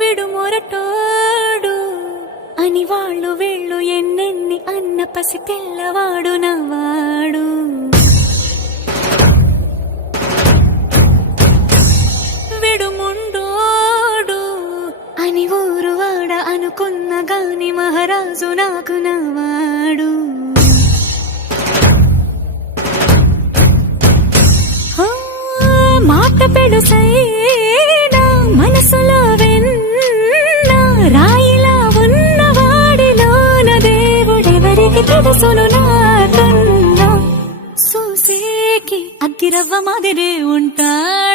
విడు మొరటోడు అని వాళ్ళు వీళ్ళు ఎన్నెన్ని అన్న పసి పిల్లవాడు నవ్వాడు. విడు ముండోడు అని ఊరు వాడ అనుకున్న గాని మహారాజు నాకు నవ్వాడు. మాట పెడుసైనా మనసులో వెన్న రాయిలా ఉన్నవాడిలోన దేవుడెవరికి తెలుసును నాకన్నా. సూసేకి అగ్గిరవ్వ మాదిరే ఉంటాడు.